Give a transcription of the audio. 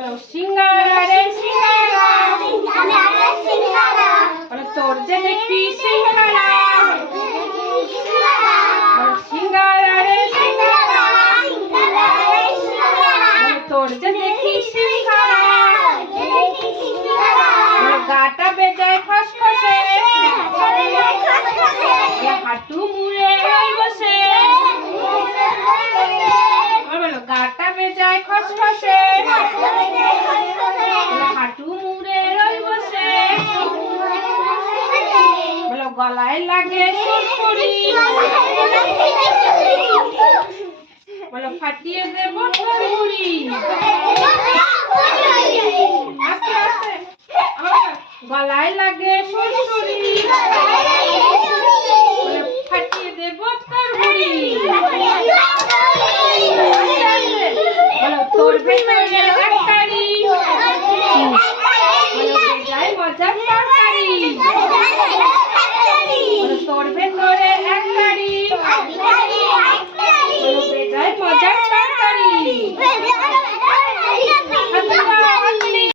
সিঙ্গারা রে সিঙ্গারা তোর যে দেখি সিঙ্গারা সিঙ্গারা রে সিঙ্গারা তোর যে দেখি সিঙ্গারা গাটা বেজায় খসখসে হাঁটু মুড়ে বসে গাটা বেজায় খসখসে হাঁটু মুড়ে বসে বলো গলায় লাগে সুরসুরি বলো ফাটিয়ে দেব মুড়ি আস্তে আস্তে গলায় লাগে সুরসুরি বলো ফাটিয়ে দেব তোর মুড়ি বলো তোর ভেতরে